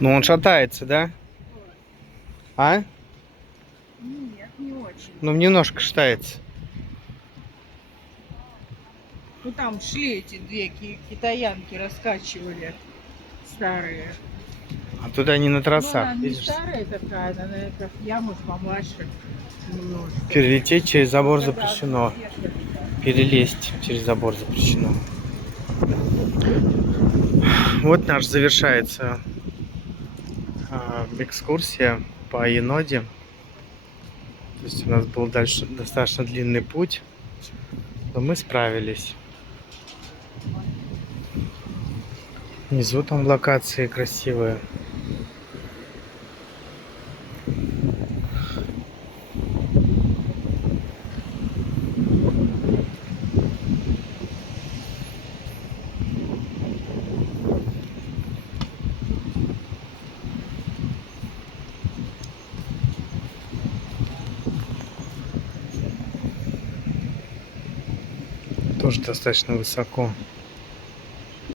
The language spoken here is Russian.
Ну он шатается, да? А? Нет, не очень. Ну немножко шатается. Ну там шли эти две китаянки, раскачивали старые. А туда не на Ну она тросах, не видишь? старая такая, она, наверное, как я, может, помладше немножко. Перелететь через забор Вот тогда запрещено. ехали. Перелезть через забор запрещено. Вот наш завершается экскурсия по Еноде. То есть у нас был дальше достаточно длинный путь, но мы справились. Внизу там локации красивые. Тоже достаточно высоко.